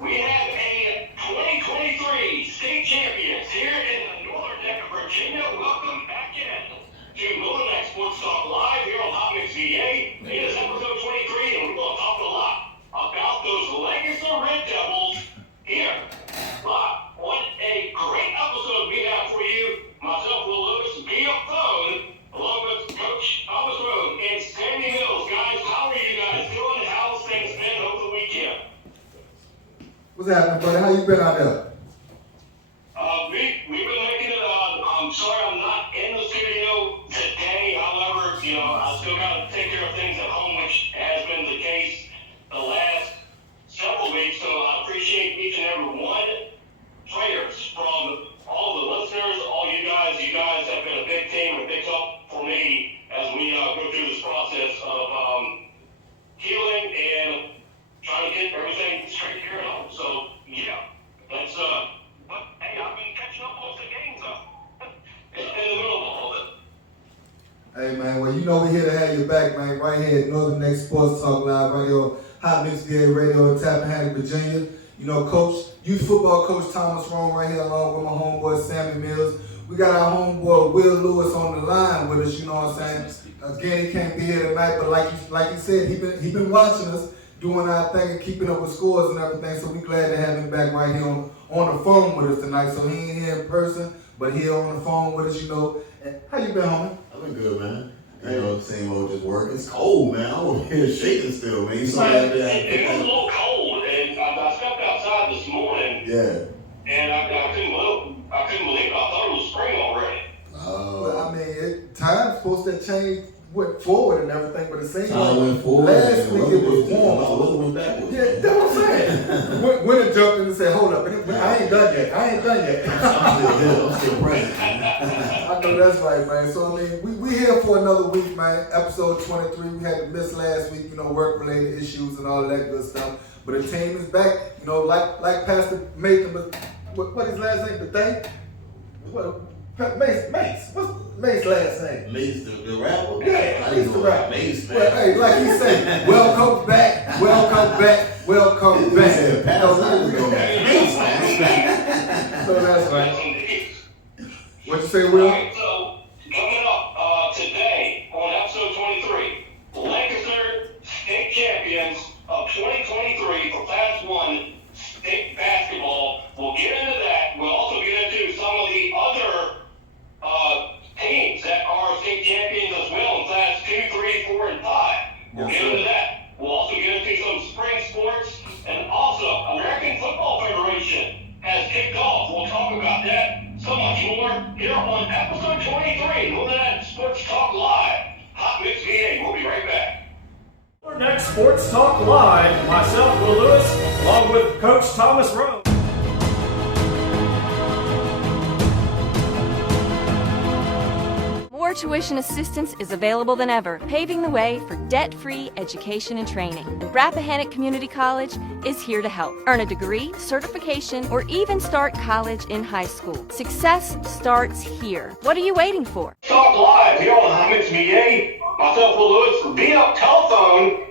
We have a 2023 state champions here in the northern neck of Virginia. Welcome back in to Northern Neck Sports Talk Live here on Hot Mix VA. It is episode 23, and we're going to talk a lot about those Lancaster Red Devils here. Live on a great episode we have for you. Myself, Will Lewis, via phone, along with Coach Thomas Rowe and Sandy Mills. Guys, how are you guys doing? How's things been over the weekend? What's happening, buddy? How you been out there? We've been making it. I'm sorry I'm not in the studio today. However, I still got to take care of things at home, which has been the case the last several weeks. So I appreciate each and every one. Prayers from all the listeners, all you guys. You guys have been a big team, a big help for me as we go through this process of healing and trying to get everything straight here at home. So, yeah, that's, but hey, I've been catching up most of the games, though. In the middle of all of it. Hey, man, well, we're here to have you back, man, right here at Northern Neck Sports Talk Live, right here on Hot Mix VA Radio in TappIn, Virginia. Youth football coach Thomas Rowe right here along with my homeboy Sammy Mills. We got our homeboy Will Lewis on the line with us, you know what I'm saying? Again, he can't be here tonight, but like he said, he been watching us, doing our thing and keeping up with scores and everything, so we glad to have him back right here on the phone with us tonight. So he ain't here in person, but here on the phone with us, And how you been, homie? I've been good, man. Same old, just working. It's cold, man. I'm over here shaking still, man. It was a little cold, and I stepped outside this morning. Yeah. And I couldn't believe it. I thought it was spring already. Well, time's supposed to change, went forward and everything, but it seemed went forward. Last week it was warm. Weather went backwards. Yeah, that's what I'm saying. Winter jumped in and said, hold up, I ain't done yet. I'm still praying. I know that's right, man. So, we here for another week, man. Episode 23. We had to miss last week, work-related issues and all that good stuff. But the team is back, like Pastor Nathan, what his last name? Mace. What's Mace's last name? Mace, the rapper? Yeah, Mace the rapper. Mace, man. Well, hey, like he said, welcome back. Said, Mace, man. So that's right. What you say, Will? All right, so coming up today on episode 23, Lancaster state champions of 2023 for Class 1 state basketball. We'll get into that. We'll also get into some of the other teams that are state champions as well in Class 2, 3, 4, and 5. We'll get into that. We'll also get into some spring sports, and also American Football Federation has kicked off. We'll talk about that, so much more here on episode 23, Northern Neck Sports Talk Live. Hot Mix VA. We'll be right back. Northern Neck Sports Talk Live. Myself, Will Lewis, along with Coach Thomas Rowe. More tuition assistance is available than ever, paving the way for debt-free education and training. And Rappahannock Community College is here to help. Earn a degree, certification, or even start college in high school. Success starts here. What are you waiting for? Talk Live here on Hot Mix VA. Myself, Will Lewis, via telephone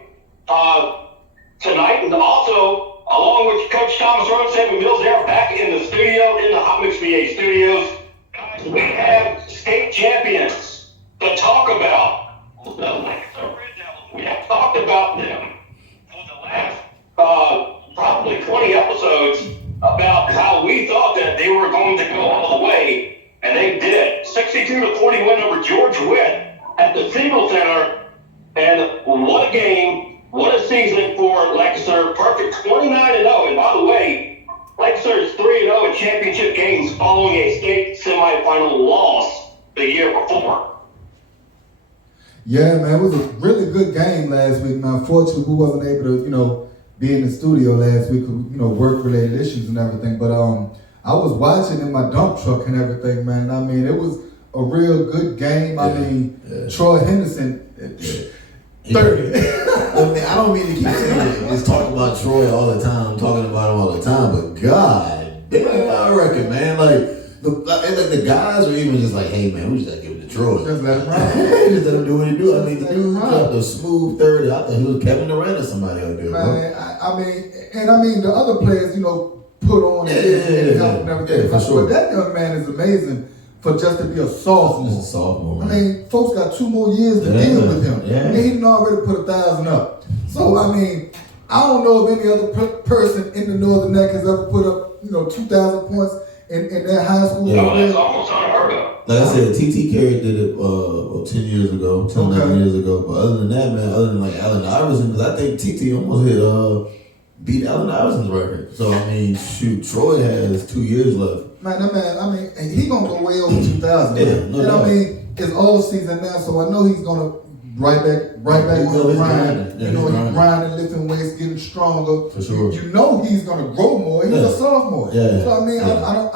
tonight, and also along with Coach Thomas Rowe, Sammy Mills, they're back in the studio, in the Hot Mix VA studios. Guys, we have state champions to talk about. The Lancaster Red Devils. We have talked about them for the last probably 20 episodes about how we thought that they were going to go all the way, and they did. 62-40 win over George Witt at the Siegel Center, and what a game, what a season for Lancaster. Perfect 29-0, and by the way, Lancaster is 3-0 in championship games following a state semifinal loss the year before. Yeah, man, it was a really good game last week. Now, unfortunately, we wasn't able to, be in the studio last week, work-related issues and everything. But I was watching in my dump truck and everything, man. I mean, it was a real good game. Troy Henderson, 30. I don't mean to keep saying it. Just talk about Troy all the time, talking about him all the time, but God damn, I reckon, man, the guys are even just like, hey, man, we just gotta give it to Troy. Just let him run. Just let him do what he do. The dude dropped a smooth 30. I thought he was Kevin Durant or somebody out there, bro. Man, And I mean, the other players, put on and help and everything. Yeah, for sure. But that young man is amazing for just to be a sophomore. Just a sophomore. I mean, folks got 2 more years to deal with him. Yeah. And he done already put 1,000 up. So, I mean, I don't know if any other person in the Northern Neck has ever put up, 2,000 points in their high school. No, that's almost unheard of. Like I said, TT Carey did it 10 years ago, 10, 11 years ago. But other than that, man, other than like Allen Iverson, because I think TT almost beat Allen Iverson's record. So, I mean, shoot, Troy has 2 years left. Man, I mean, and he gonna go way over 2,000. Yeah, man. no And doubt. I mean, it's all season now, so I know he's gonna right back on the he's grind. grinding. Yeah, He's grinding. grinding, lifting weights, getting stronger. For sure. You know he's gonna grow more. He's a sophomore. Yeah. So I mean, Yeah.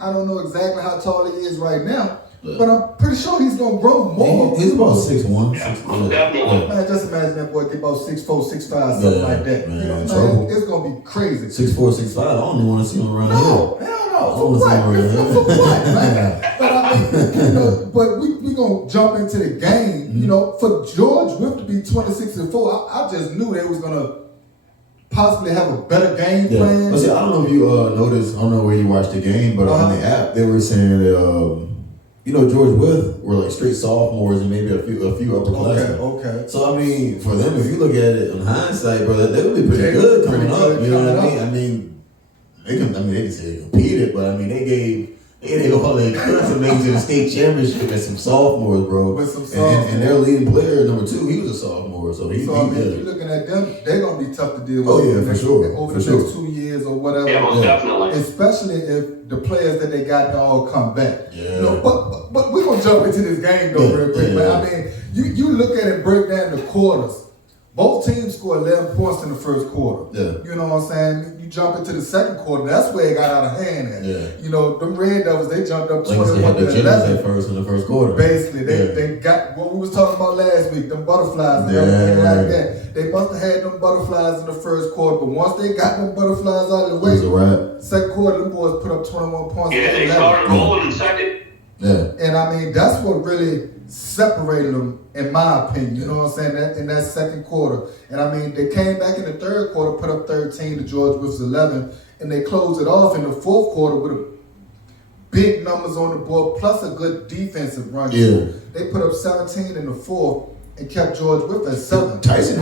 I don't know exactly how tall he is right now, Yeah. but I'm pretty sure he's gonna grow more. He's about 6'1". Yeah, 6'1". definitely. Man, just imagine that boy get about 6'4", 6'5", something Yeah, like that. man, trouble. It's gonna be crazy. 6'4", 6'5". I don't even want to see him around No, here. hell I no. For wanna see him what? around For here. what, man? But I mean, but we gonna jump into the game. For George Whip to be 26-4, I just knew they was gonna possibly have a better game Yeah. plan. But see, I don't know if you noticed, I don't know where you watched the game, but on the app, they were saying that, George Wythe were like straight sophomores and maybe a few upperclassmen. Okay. So, I mean, for them, if you look at it in hindsight, bro, they would be pretty They good pretty coming good up. You know what I coming mean? up. I mean, they can say they competed, but I mean, they gave all they could to make it to the state championship as some sophomores, bro. With some sophomores. And their leading player, number 2, he was a sophomore, so he So I mean, did. you're looking at them, they're gonna be tough to deal with. Oh, yeah, for sure. Over For the sure. next 2 years or whatever. Yeah, most definitely. Especially if the players that they got to all come back. Yeah. But we're gonna jump into this game though real quick, man. I mean, you look at it and break down the quarters. Both teams scored 11 points in the first quarter. Yeah. You know what I'm saying? You jump into the second quarter, that's where it got out of hand at. Yeah. Them Red Devils, they jumped up Like I said, they 21 had the to Jennings 11. at first in the first quarter. Basically, Yeah. they got what we was talking about last week, them butterflies and Yeah. everything like that. They must have had them butterflies in the first quarter, but once they got them butterflies out of the It was a way, wrap. second quarter, them boys put up 21 points. Yeah, they 11. started rolling in second. Yeah. And I mean, that's what really separated them, in my opinion. You know what I'm saying? In that second quarter. And I mean, they came back in the third quarter, put up 13 to George Wythe's 11, and they closed it off in the fourth quarter with big numbers on the board, plus a good defensive run. Yeah. They put up 17 in the fourth and kept George Wythe at 7. Tyson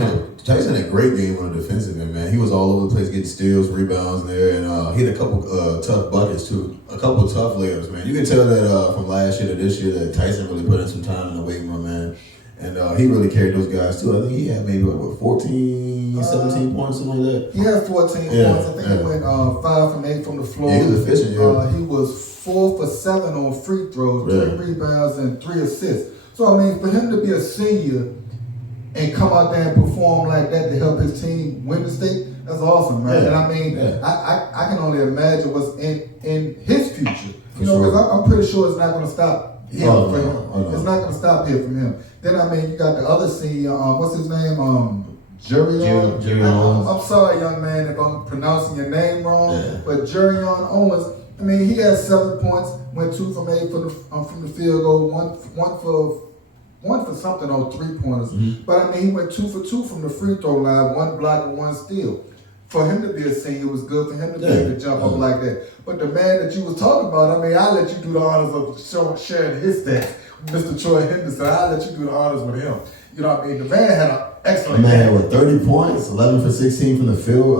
had a great game on the defensive end, man. He was all over the place getting steals, rebounds there, and he had a couple tough buckets too. A couple tough layups, man. You can tell that from last year to this year that Tyson really put in some time in the weight room, man. And he really carried those guys too. I think he had maybe 14, 17 points, something like that. He had 14 Yeah, points. I think yeah. he went 5 from 8 from the floor. Yeah, he was efficient, yeah. He was 4 for 7 on free throws, Yeah. 3 rebounds, and 3 assists. So, I mean, for him to be a senior and come out there and perform like that to help his team win the state, that's awesome, man. Yeah. And I mean, Yeah. I can only imagine what's in his future. For You know, sure. because I'm pretty sure it's not going to stop here Oh, from no. him. Oh, no. It's not going to stop here from him. Then, I mean, you got the other senior, what's his name? Jerion. Jerion Owens. I'm sorry, young man, if I'm pronouncing your name wrong, Yeah. but Jerion Owens, I mean, he had 7 points, went 2 from 8 from the field goal, one for something on 3-pointers. Mm-hmm. But I mean, he went 2 for 2 from the free throw line, 1 block and 1 steal. For him to be a senior, it was good for him to be able to jump up like that. But the man that you was talking about, I mean, I'll let you do the honors of sharing his stats, Mr. Troy Henderson. I'll let you do the honors with him. You know what I mean? The man had an excellent Man game. had 30 points, 11 for 16 from the field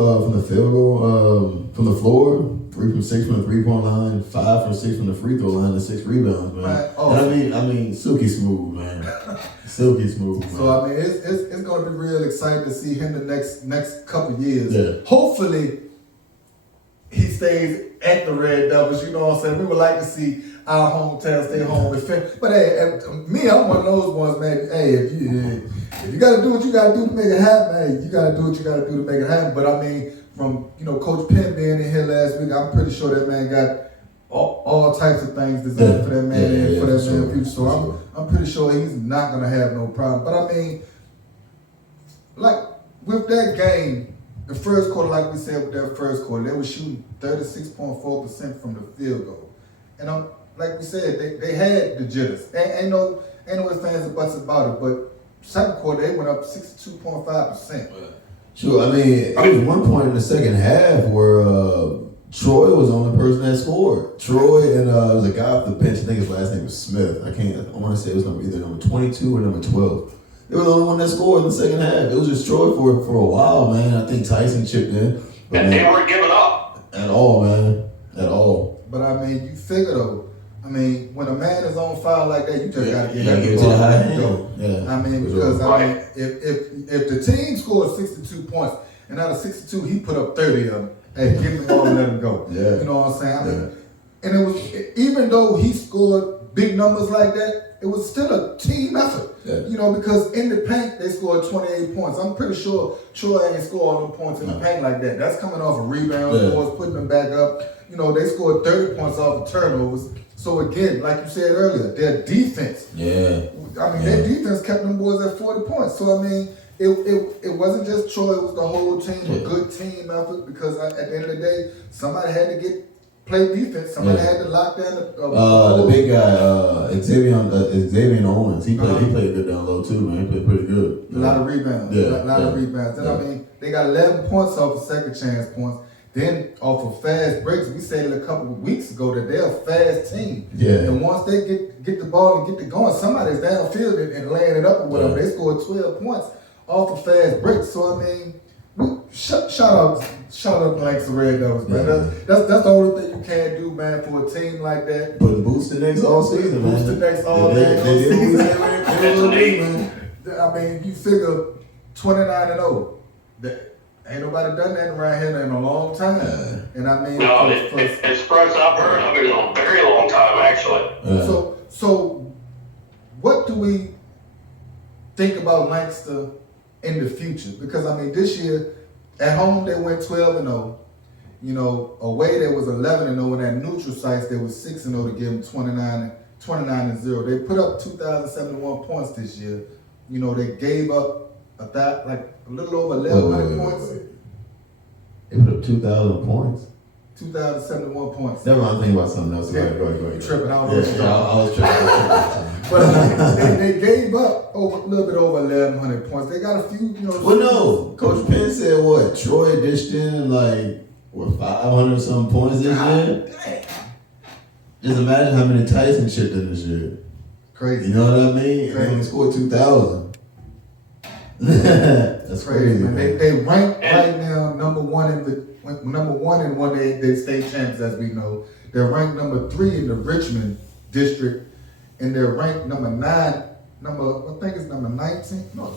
goal, from the floor, 3 from 6 from the 3-point line, 5 from 6 from the free throw line, and 6 rebounds, man. Right. And I mean, silky smooth, man. Silky smooth, man. So I mean, it's going to be real exciting to see him the next couple of years. Yeah. Hopefully, he stays at the Red Devils. You know what I'm saying? We would like to see our hometown stay home and finish. But hey, me, I'm one of those ones, man. Hey, if you got to do what you got to do to make it happen, hey, you got to do what you got to do to make it happen. But I mean, from Coach Penn being in here last week, I'm pretty sure that man got all types of things designed for that man and for that man's future. So I'm pretty sure he's not gonna have no problem. But I mean, like with that game, the first quarter, like we said with that first quarter, they were shooting 36.4% from the field goal. And like we said, they had the jitters. Ain't no ifs, fans, or buts about it. But second quarter, they went up 62.5%. Sure, I mean, there was one point in the second half where Troy was the only person that scored. Troy and it was a guy off the bench. I think his last name was Smith. I want to say it was either number 22 or number 12. They were the only one that scored in the second half. It was just Troy for a while, man. I think Tyson chipped in. But And they weren't giving up. At all, man. At all. But I mean, you figure though, I mean, when a man is on fire like that, you just gotta you get gotta him give it the to the ball high and go. hand. Yeah. I mean, For because sure. I mean, if the team scored 62 points and out of 62 he put up 30 of them, hey, give him the ball and let him go. Yeah. You know what I'm saying? I mean, and it was, even though he scored big numbers like that, it was still a team effort. Yeah. You know, because in the paint they scored 28 points. I'm pretty sure Troy ain't scored all them points in the paint like that. That's coming off of rebounds, scores, putting them back up. You know, they scored 30 points off of turnovers. So again, like you said earlier, their defense. Yeah. I mean, their defense kept them boys at 40 points. So I mean, it wasn't just Troy; it was the whole team, a good team effort. Because at the end of the day, somebody had to play defense. Somebody had to lock down the big guy, Xavier Owens. He played good down low too, man. He played pretty good. A lot of rebounds. A lot of rebounds. Then I mean, they got 11 points off of second chance points. Then off of fast breaks, we said a couple of weeks ago that they're a fast team. Yeah. And once they get the ball and get it going, somebody's downfield and laying it up or whatever. They scored 12 points off of fast breaks. So I mean, shout out to Lancaster Red Devils, man. That's the only thing you can do, man, for a team like that. Putting boots the next all season, man. Boots the next all season. I mean, you figure 29-0. Ain't nobody done that around here in a long time. And I mean, No, it's first I've heard of it in a very long time, actually. So what do we think about Lancaster in the future? Because I mean, this year at home they went 12-0. You know, away there was 11-0, and at neutral sites there was 6-0 to give them 29-0. They put up 2,071 points this year. You know, they gave up a little over 1,100 points. They put up 2,000 points. 2,071 points. Never mind, I'm thinking about something else. Go ahead. Tripping. I was tripping. But they gave up a little bit over 1,100 points. They got a few, you know. Well, no. Coach Penn said what? Troy dished in 500 some points this year. Just imagine how many Tyson chipped in this year. Crazy. You know what I mean? And they only scored 2,000. That's crazy, man. They rank right now number one in one of the state champs, as we know. They're ranked number 3 in the Richmond district, and they're ranked number 19. No,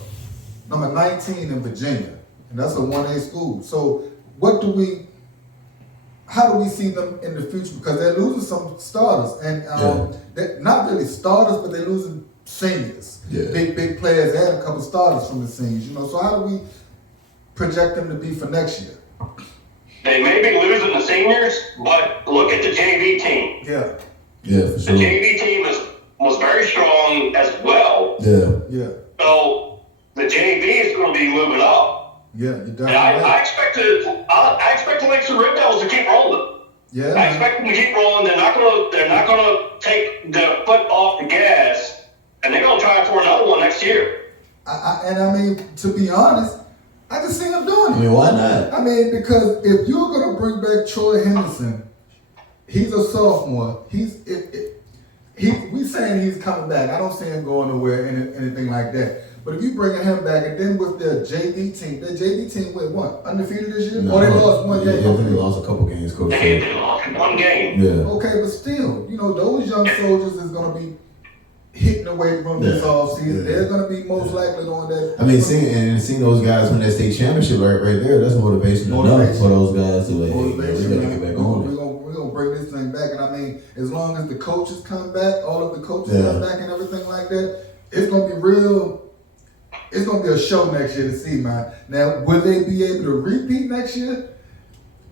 number 19 in Virginia, and that's a 1A school. So, how do we see them in the future? Because they're losing some starters, and they're not really starters, but they're losing seniors. Yeah. Big players. They had a couple starters from the seniors, you know. So how do we project them to be for next year? They may be losing the seniors, but look at the JV team. Yeah, for sure. The JV team was very strong as well. Yeah. So the JV is going to be moving up. Yeah, you're definitely And I right. expect the Lancaster Red Devils to keep rolling. Yeah, I expect them to keep rolling. They're not gonna take their foot off the gas, and they're gonna try for another one next year. I mean, to be honest, I can see them doing it. I mean, why not? I mean, because if you're gonna bring back Troy Henderson, he's a sophomore. We saying he's coming back. I don't see him going nowhere, anything like that. But if you bring him back, and then with their JV team went what? Undefeated this year? No, or they lost one game? I think they lost a couple games, Coach. They lost one game. Yeah. Okay, but still, you know, those young soldiers is gonna be hitting the weight room this offseason. They're gonna be most likely on that. I mean, seeing those guys win that state championship right there, that's motivation enough for those guys to we gotta get back on it. We're gonna bring this thing back, and I mean, as long as the coaches come back, all of the coaches come back and everything like that, it's gonna be real. It's gonna be a show next year to see, man. Now, will they be able to repeat next year?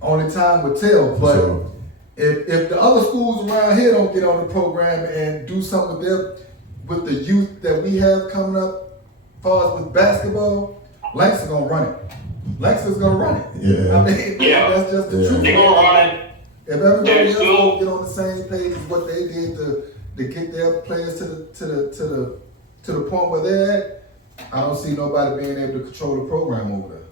Only time will tell. But if the other schools around here don't get on the program and do something with the youth that we have coming up, as far as with basketball, Lancaster's gonna run it. Lancaster's gonna run it. Yeah. I mean, that's just the truth. They're gonna run it. If everybody else don't get on the same page as what they did to get their players to the point where they're at, I don't see nobody being able to control the program over there.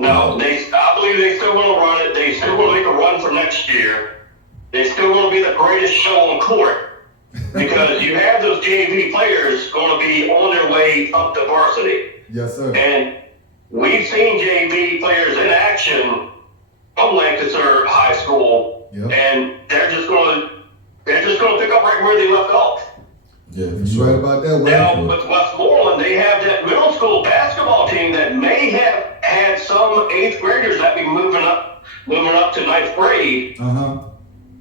No, I believe they still want to run it. They still want to make a run for next year. They still want to be the greatest show on court because you have those JV players going to be on their way up to varsity. Yes, sir. And we've seen JV players in action from Lancaster High School, and they're just going to pick up right where they left off. Yeah, You're right about that. Now, with Westmoreland, they have that middle school basketball team that may have had some 8th graders that be moving up to 9th grade.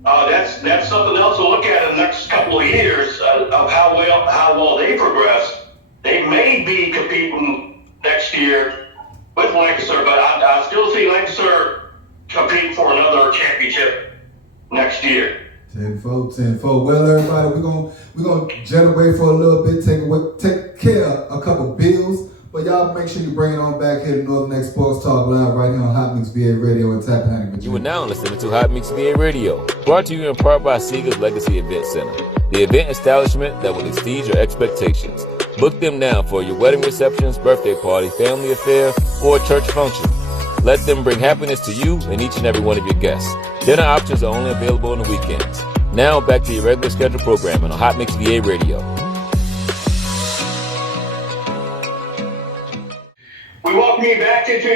That's something else to look at in the next couple of years of how well they progress. They may be competing next year with Lancaster, but I still see Lancaster competing for another championship next year. 10-4. Well, everybody, we're gonna jet away for a little bit, take care of a couple bills, but y'all make sure you bring it on back here to Northern X Sports Talk Live right here on Hot Mix VA Radio and TappIn. You are now listening to Hot Mix VA Radio, brought to you in part by Seeger's Legacy Event Center, the event establishment that will exceed your expectations. Book them now for your wedding receptions, birthday party, family affair, or church function. Let them bring happiness to you and each and every one of your guests. Dinner options are only available on the weekends. Now back to your regular scheduled programming on Hot Mix VA Radio. We welcome you back into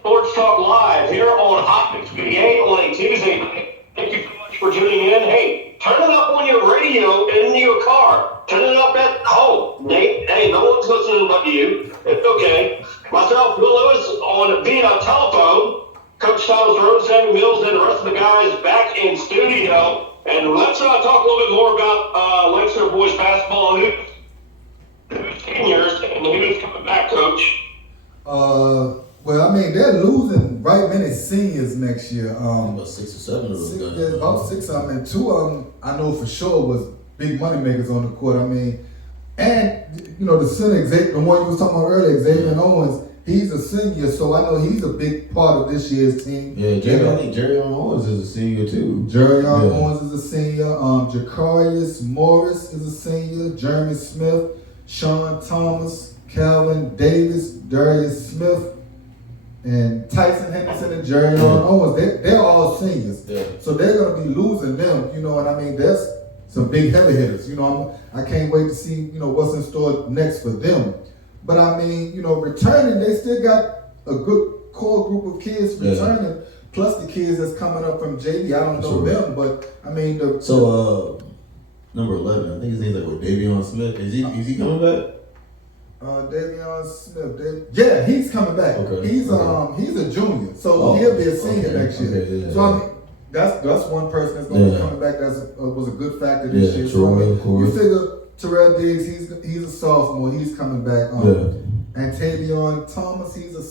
Sports Talk Live here on Hot Mix VA on a Tuesday night. Thank you so much for tuning in. Hey, turn it up on your radio in your car. Turn it up at home. Hey, no one's listening but you. It's okay. Myself, Will Lewis, via telephone. Coach Thomas Rhodes, Sammy Mills, and the rest of the guys back in studio. And let's talk a little bit more about Lancaster boys basketball and who's seniors and who's coming back, Coach. Well, I mean, they're losing right many seniors next year. About 6 or 7 of those guys. There's about 6 of them, and 2 of them I know for sure was big money makers on the court. I mean, and you know the center, the one you was talking about earlier, Xavier Owens, he's a senior, so I know he's a big part of this year's team. Yeah, I think Jerry Owens is a senior too. Jerry Owens is a senior. Jacarius Morris is a senior. Jeremy Smith, Sean Thomas, Calvin Davis, Darius Smith, and Tyson Henderson and Jerry Owens. They're all seniors. Yeah. So they're going to be losing them, you know what I mean? That's some big heavy hitters. You know, I can't wait to see, you know, what's in store next for them. But I mean, you know, returning, they still got a good core group of kids returning, plus the kids that's coming up from JV. I don't know them, but I mean, number 11, I think his name's like Davion Smith. Is he coming back? Davion Smith. Yeah, he's coming back. Okay. He's a junior, so he'll be a senior next year. Okay, so I mean, that's one person that's going to be coming back. That was a good factor this year. So I mean, you figure Terrell Diggs, he's a sophomore. He's coming back. And Tavion Thomas, he's a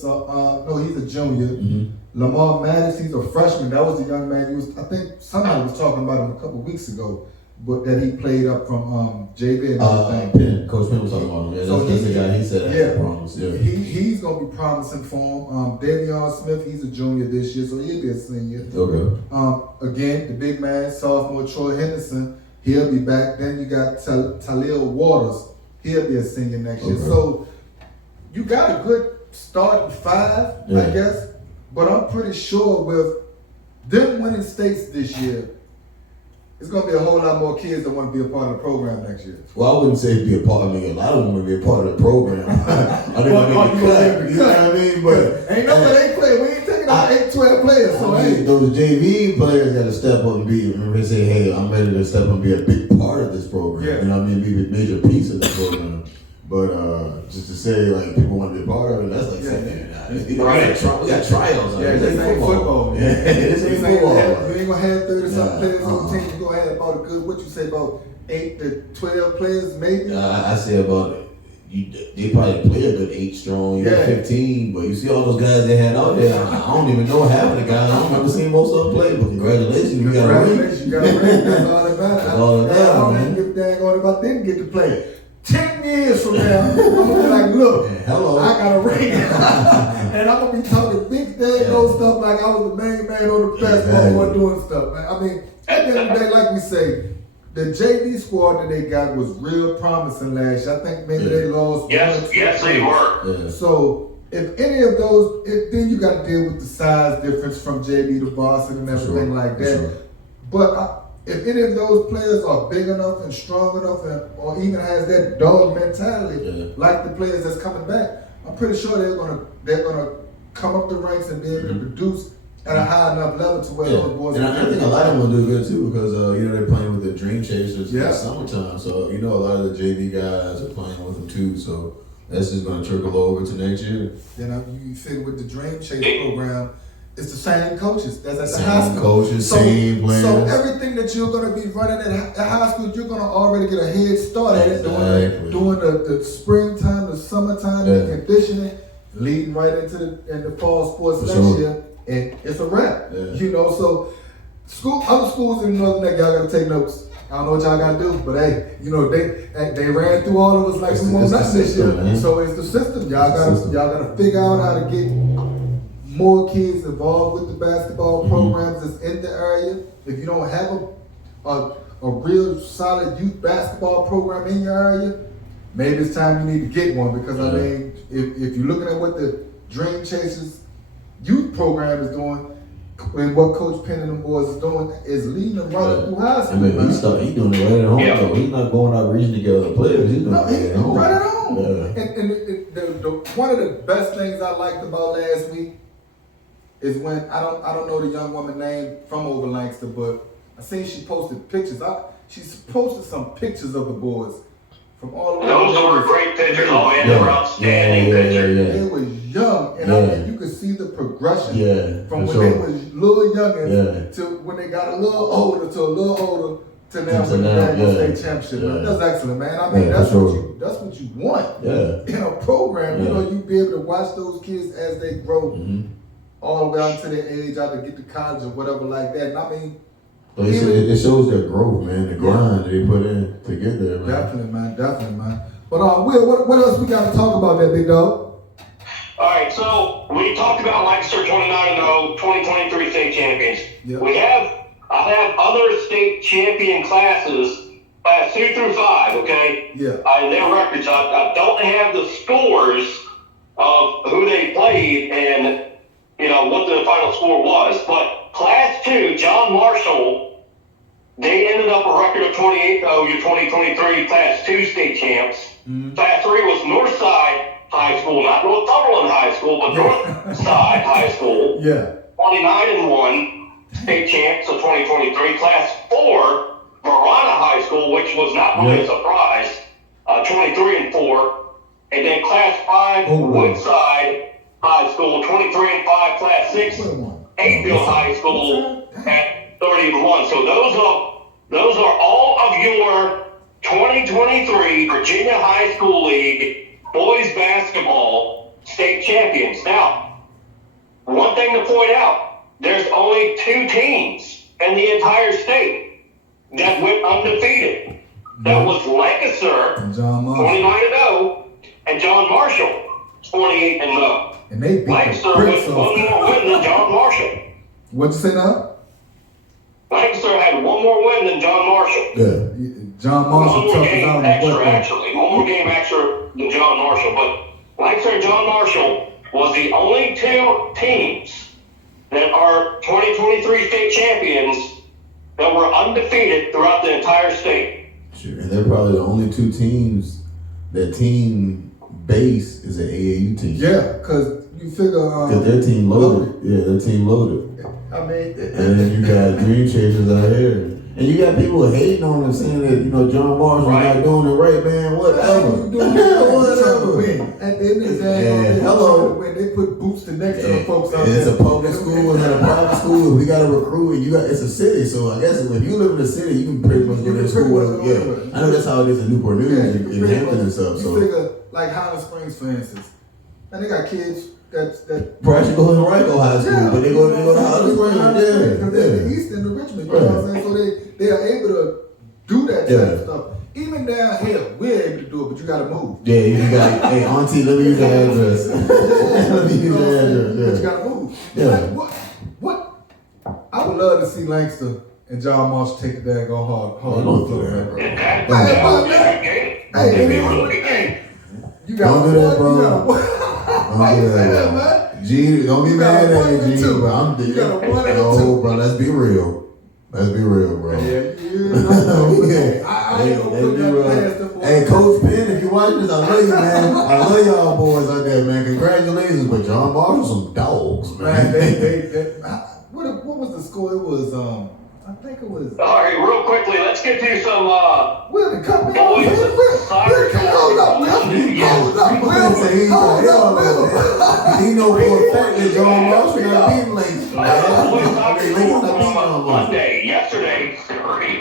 junior. Mm-hmm. Lamar Maddox, he's a freshman. That was the young man. I think somebody was talking about him a couple weeks ago, but that he played up from JV and everything. Coach Penn was talking about him. Yeah, so that's the guy he said that's promise. Yeah. He's going to be promising for him. Davion Smith, he's a junior this year, so he'll be a senior. Okay. Again, the big man, sophomore Troy Henderson, he'll be back. Then you got Talil Waters, he'll be a senior next year. So you got a good starting 5, I guess, but I'm pretty sure with them winning states this year, it's going to be a whole lot more kids that want to be a part of the program next year. Well, I wouldn't say be a part. I mean, a lot of them want to be a part of the program. I mean, you know what I mean? But ain't nobody ain't playing. We ain't taking out 8, 12 players. So those JV players got to step up and be. Remember, say, hey, I'm ready to step up and be a big part of this program. Yeah. You know what I mean? Be a major piece of the program. But just to say, like, people want to be a part of it, that's like saying, we got trials. This ain't football. This ain't football. You ain't going to have 30-something players on the team. You're going to have about a good, what you say, about 8 to 12 players, maybe? I say about they probably play a good 8 strong, you got 15, but you see all those guys they had out there, I don't even know half of the guys. I don't remember seeing most of them play, but congratulations, you got a ring. That's all that matters. That's all that matters, I don't even give a dang on if I didn't get to play. 10 years from now, I'm going to be like, look, hello, I got a ring. And I'm going to be talking big dang old stuff like I was the main man on the basketball court doing stuff, man. I mean, at the end of the day, like we say, the JV squad that they got was real promising last year. I think maybe they lost. Yes, they were. So if any of those, then you got to deal with the size difference from JV to Boston and everything like that. Sure. But if any of those players are big enough and strong enough, or even has that dog mentality, like the players that's coming back, I'm pretty sure they're gonna come up the ranks and be able to produce at a high enough level to where those boys. And I think a lot of them will do good too because they're playing with the Dream Chasers in the summertime. So a lot of the JV guys are playing with them too. So that's just going to trickle over to next year. You fit with the Dream Chase program. It's the same coaches that's at the same high school. Coaches, same players. So everything that you're going to be running at high school, you're going to already get a head start at it during the springtime, the summertime, the conditioning, leading right into the fall sports next year. And it's a wrap, so other schools in Northern Neck, y'all gotta take notes. I don't know what y'all gotta do, but hey, they ran through all of us like we want nothing this year. Man. So it's the system. Y'all gotta figure out how to get more kids involved with the basketball programs that's in the area. If you don't have a real solid youth basketball program in your area, maybe it's time you need to get one because if you're looking at what the Dream Chasers youth program is doing, and what Coach Penn and them boys is doing is leading them right up through high school. He's doing it right at home though. He's not going out reaching to get other players. He's doing it at home. Right at home. And one of the best things I liked about last week is when I don't know the young woman name from over Lancaster, but I seen she posted pictures. She posted some pictures of the boys from all the way. Those were great pictures. Oh man, they were outstanding pictures. They were young, and you could see the progression from when they was little youngins to when they got a little older to now winning the National State Championship. Man. That's excellent, man. I mean, that's what you want in a program. You be able to watch those kids as they grow all the way out to their age, out to get to college or whatever like that. And I mean, but it shows their growth, man, the grind they put in to get there, man. Definitely, man. But Will, what else we got to talk about there, big dog? All right, so we talked about Lancaster 29-0, 2023 state champions. Yep. I have other state champion classes, class 2 through 5, okay? Yeah. And their records. I don't have the scores of who they played and, what the final score was. But class 2, John Marshall, they ended up a record of 28-0, your 2023 class 2 state champs. Mm-hmm. Class 3 was Northside High School, not Northumberland High School, but Northside High School. Yeah. 29-1 state champs of 2023. Class 4, Marana High School, which was not really a surprise, 23-4. And then Class 5, Woodside High School, 23-5. Class 6, Hayfield High School at 30-1. So those are all of your 2023 Virginia High School League boys basketball state champions. Now, one thing to point out, there's only 2 teams in the entire state that went undefeated. That was Lancaster, 29-0, and John Marshall, 28-0. And they beat Lancaster with one more win than John Marshall. What'd you say now? Lancaster had one more win than John Marshall. Yeah. John Marshall one more game extra than John Marshall. But Lancaster and John Marshall was the only 2 teams that are 2023 state champions that were undefeated throughout the entire state. Sure, and they're probably the only 2 teams that team base is an AAU team. Yeah, because you figure... Because their team loaded. Yeah, their team loaded. I mean... And then you got Dream Chasers out here. And you got people hating on him saying that, John Marshall's not doing it right, man. Whatever. Whatever. At the end of the day, when they put boots to next to the folks out there. It's a public school and a private school. We got to recruit, and it's a city. So I guess if you live in a city, you can pretty much go to school. Yeah, I know that's how it is in Newport News and Hampton and stuff. So you figure like Highland Springs, for instance, and they got kids that probably go to Rico High School, but they go to Highland Springs. Because they're the East and the Richmond. You know what I'm saying? So they are able to do that type of stuff. Even down here, we're able to do it, but you got to move. Yeah, you got. Hey, Auntie, let me use your address. Let me use your address. But you got to move. Yeah. Like, what? I would love to see Lancaster and John Marshall take the daggone hard. Don't do that, bro. Hey, you got don't do that, bro. Why you say that, man? G, don't be mad at me, G, but I'm You got a 1 and a 2. No, bro, let's be real. Let's be real, bro. I ain't gonna put that past the boys. Hey, Coach Penn, if you watch this, I love you, man. I love y'all boys out there, man. Congratulations, but John Marshall some dogs, man. What was the score? It was I think it was. All right, real quickly, let's get to some Will, come boys soccer. hold up, Will. He know for a fact that John Marshall got beaten late. Monday, yesterday,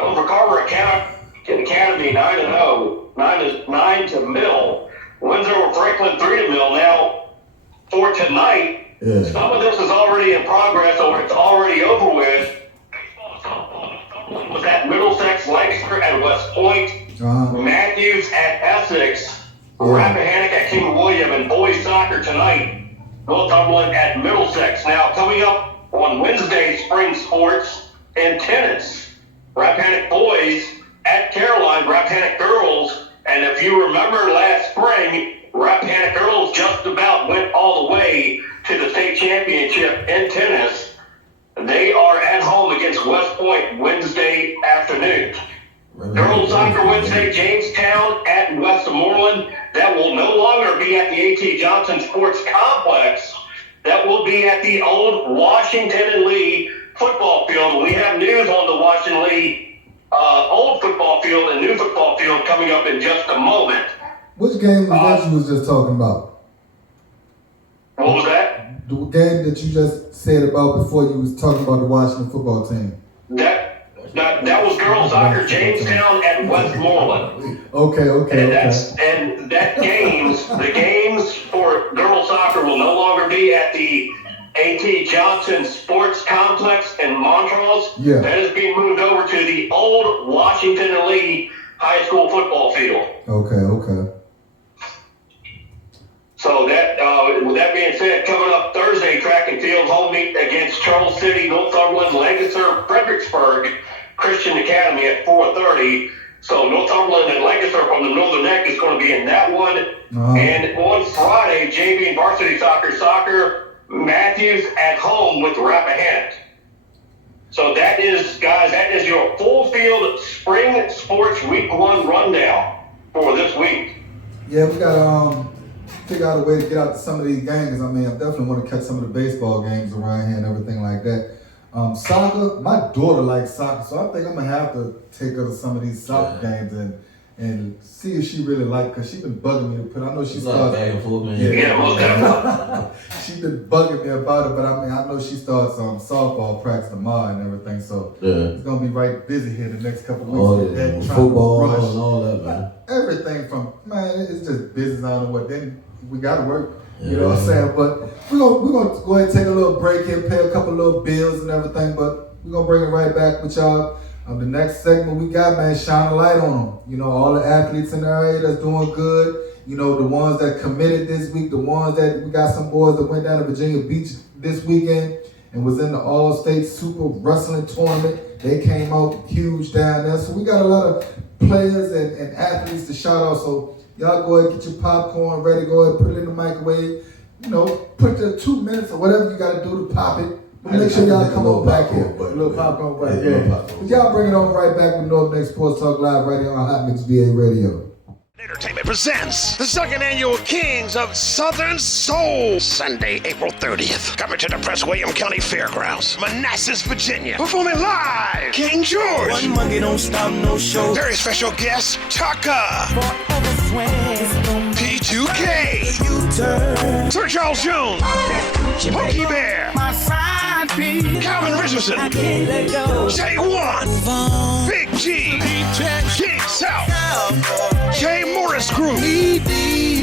over Carver Academy 9-0, 9 to Mill. Wins over Franklin 3 to Mill. Now, for tonight, some of this is already in progress or it's already over with. Was at Middlesex, Lancaster at West Point, Matthews at Essex, Rappahannock at King William, and boys soccer tonight, Northumberland at Middlesex. Now, coming up on Wednesday, spring sports and tennis. Rappahannock boys at Caroline, Rappahannock girls, and if you remember last spring, Rappahannock girls just about went all the way to the state championship in tennis. They are at home against West Point Wednesday afternoon. Girls soccer Wednesday, Jamestown at Westmoreland. That will no longer be at the A.T. Johnson Sports Complex. That will be at the old Washington and Lee football field. We have news on the Washington Lee old football field and new football field coming up in just a moment. Which game was that you was just talking about? What was that? The game that you just said about before you was talking about the Washington football team. That was girls soccer, Jamestown at Westmoreland. Okay. The games for girls soccer will no longer be at the A.T. Johnson Sports Complex in Montrose. Yeah. That is being moved over to the old Washington and Lee high school football field. Okay. So with that being said, coming up Thursday, track and field home meet against Charles City, Northumberland, Lancaster, Fredericksburg, Christian Academy at 4:30. So Northumberland and Lancaster from the Northern Neck is going to be in that one. And on Friday, JV and varsity soccer, Matthews at home with Rappahannock. So that is your full field spring sports week 1 rundown for this week. Yeah, we got figure out a way to get out to some of these games. I mean, I definitely want to catch some of the baseball games around here and everything like that. Soccer, my daughter likes soccer, so I think I'm gonna have to take her to some of these soccer games and see if she really likes, because she's been bugging me to put. I know she starts. back and forth, man. She's been bugging me about it, but I mean, I know she starts softball practice tomorrow and everything, so it's gonna be right busy here the next couple of weeks. Football and all that, man. Everything from it's just business. I don't know what. Then we gotta work. You know what I'm saying? But we're gonna go ahead and take a little break here, pay a couple little bills and everything, but we're gonna bring it right back with y'all. The next segment we got, man, shine a light on them. You know, all the athletes in the area that's doing good. You know, the ones that committed this week, the ones that we got some boys that went down to Virginia Beach this weekend and was in the All-State Super Wrestling Tournament. They came out huge down there. So we got a lot of players and athletes to shout out. So y'all go ahead, get your popcorn ready, go ahead, put it in the microwave. You know, put the 2 minutes or whatever you got to do to pop it. But make sure y'all come on back here. A little popcorn back here. But y'all bring it on right back with North Next Sports Talk Live right here on Hot Mix VA Radio. Entertainment presents the second annual Kings of Southern Soul, Sunday, April 30th. Coming to the Prince William County Fairgrounds, Manassas, Virginia. Performing live, King George. One Monday don't stop, no show. Very special guest, Taka. P2K. Sir Charles Jones. Pokey Bear. Calvin Richardson. J1. Big G. King South. Jay Morris Group.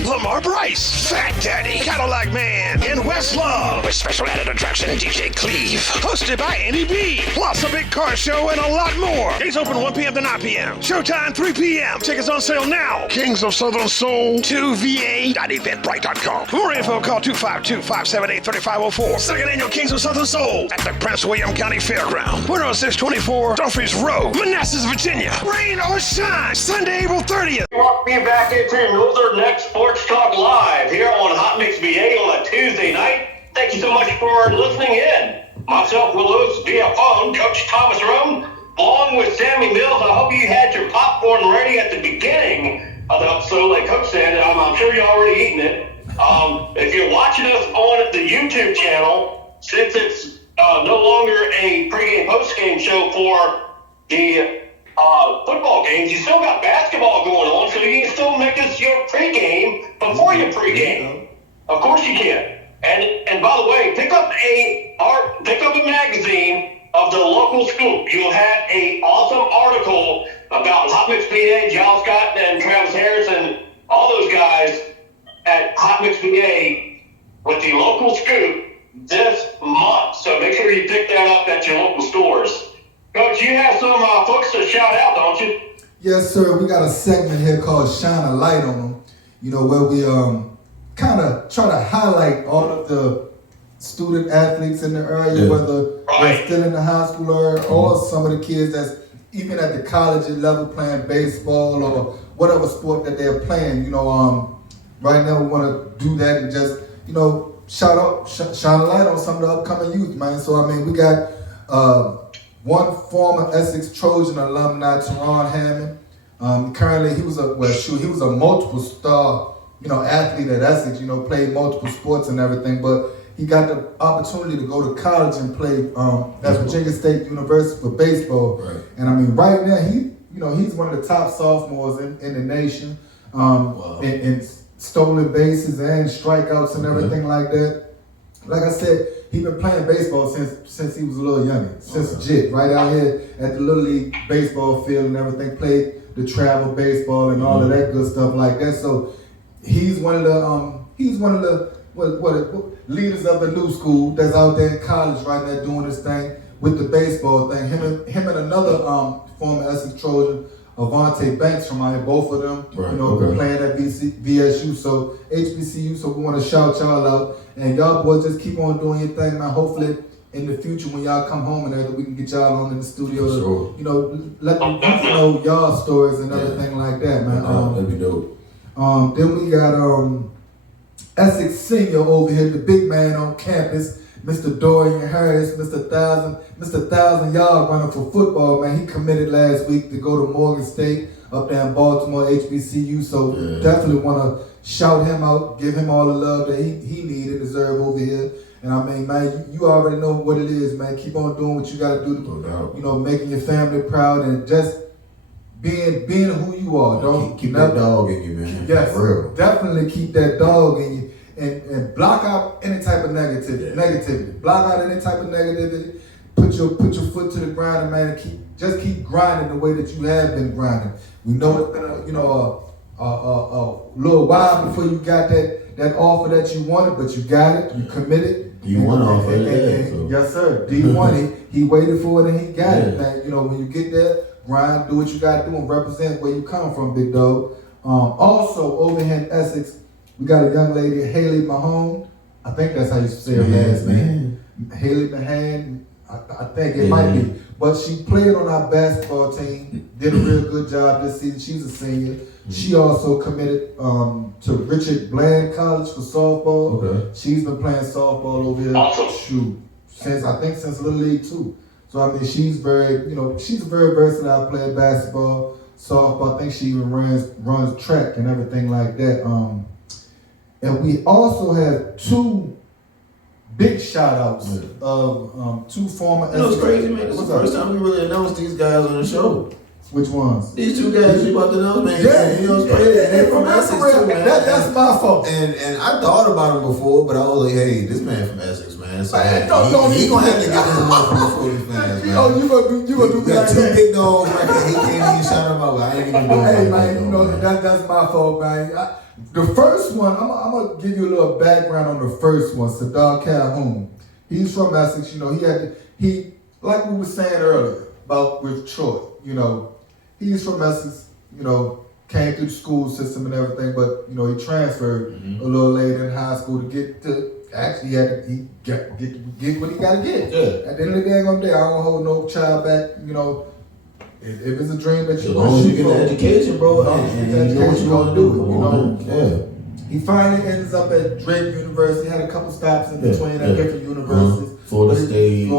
Lamar Bryce. Fat Daddy. Cadillac Man. And Westlove. With special added attraction DJ Cleve. Hosted by Andy B. Plus a big car show and a lot more. Gates open 1 p.m. to 9 p.m. Showtime 3 p.m. Tickets on sale now. Kings of Southern Soul 2va.eventbrite.com. For more info, call 252-578-3504. Second annual Kings of Southern Soul at the Prince William County Fairground. 10624 Dumfries Road, Manassas, Virginia. Rain or shine, Sunday, April 30th. Welcome you back into Northern Next Sports Talk Live here on Hot Mix VA on a Tuesday night. Thank you so much for listening in. Myself, Will Lewis, via phone, Coach Thomas Rome, along with Sammy Mills. I hope you had your popcorn ready at the beginning of the episode, like Coach said. I'm sure you're already eating it. If you're watching us on the YouTube channel, since it's no longer a pregame, postgame show for the football games, you still got basketball going on, so you can still make this your pregame before your pregame. Of course you can. And by the way, pick up a magazine of the local scoop. You'll have a awesome article about Hot Mix VA, Giles Scott and Travis Harris and all those guys at Hot Mix VA with the local scoop this month. So make sure you pick that up at your local stores. Coach, you have some folks to shout out, don't you? Yes, sir. We got a segment here called Shine a Light on Them, where we kind of try to highlight all of the student athletes in the area, whether they're still in the high school or some of the kids that's even at the college level playing baseball or whatever sport that they're playing. Right now we want to do that and just, shine a light on some of the upcoming youth, man. So, we got one former Essex Trojan alumni, Teron Hammond. Currently, he was a multiple star, athlete at Essex, played multiple sports and everything, but he got the opportunity to go to college and play at Virginia State University for baseball. Right. And right now he's one of the top sophomores in the nation in stolen bases and strikeouts and everything like that. Like I said, he been playing baseball since he was a little youngin', since JIT, right out here at the Little League baseball field and everything, played the travel baseball and all of that good stuff like that. So he's one of the leaders of the new school that's out there in college right now doing this thing with the baseball thing. Him and another former Essex Trojan, Avante Banks from out here, both of them, playing at VSU, so HBCU. So we want to shout y'all out, and y'all boys just keep on doing your thing, man. Hopefully in the future when y'all come home and everything, we can get y'all on in the studio to, let them know y'all stories and everything like that, man. That'd be dope. Then we got Essex Senior over here, the big man on campus, Mr. Dorian Harris, Mr. 1,000-yard runner for football, man. He committed last week to go to Morgan State up there in Baltimore, HBCU. So definitely want to shout him out, give him all the love that he need and deserve over here. And man, you already know what it is, man. Keep on doing what you got to do, making your family proud and just being who you are. Don't keep that dog in you, man. Yes, for real. Definitely keep that dog in you. And block out any type of negativity. Block out any type of negativity. Put your foot to the ground and man, keep grinding the way that you have been grinding. We know it's been a little while before you got that offer that you wanted, but you got it. You committed. You won offer. Yes, sir. D1. He waited for it and he got it. Man, when you get there, grind, do what you got to do, and represent where you come from, big dog. Also over here in Essex, we got a young lady, Haley Mahone. I think that's how you say her last name. Haley Mahone, I think it might be. But she played on our basketball team, did a real good job this season. She's a senior. Mm-hmm. She also committed to Richard Bland College for softball. Okay. She's been playing softball over here since Little League too. So she's she's a very versatile player, basketball, softball. I think she even runs track and everything like that. And we also have two big shout-outs of two former... You know what's crazy, man? It's the first time we really announced these guys on the show. Which ones? These two guys you about to know, man. Yeah. You know what's crazy? They're from Essex too, man. That's my fault. And I thought about him before, but I was like, hey, this man from Essex, man. So he gonna have to get this one for these fans, man. Oh, you gonna do me like two that? big dogs right there. He can't even shout him out, but I ain't even doing Hey, man, that's my fault, man. The first one, I'm gonna give you a little background on the first one, Sadar Calhoun. He's from Essex, he like we were saying earlier about with Troy, he's from Essex, came through the school system and everything, but he transferred a little later in high school to get what he gotta get. Yeah. At the end of the day, I don't hold no child back, If it's a dream that As you long want as to you shoot get for, the education, bro, and you know what you want to do. You know, Yeah. he finally ends up at Drake University. Had a couple stops in between at different universities. Florida State.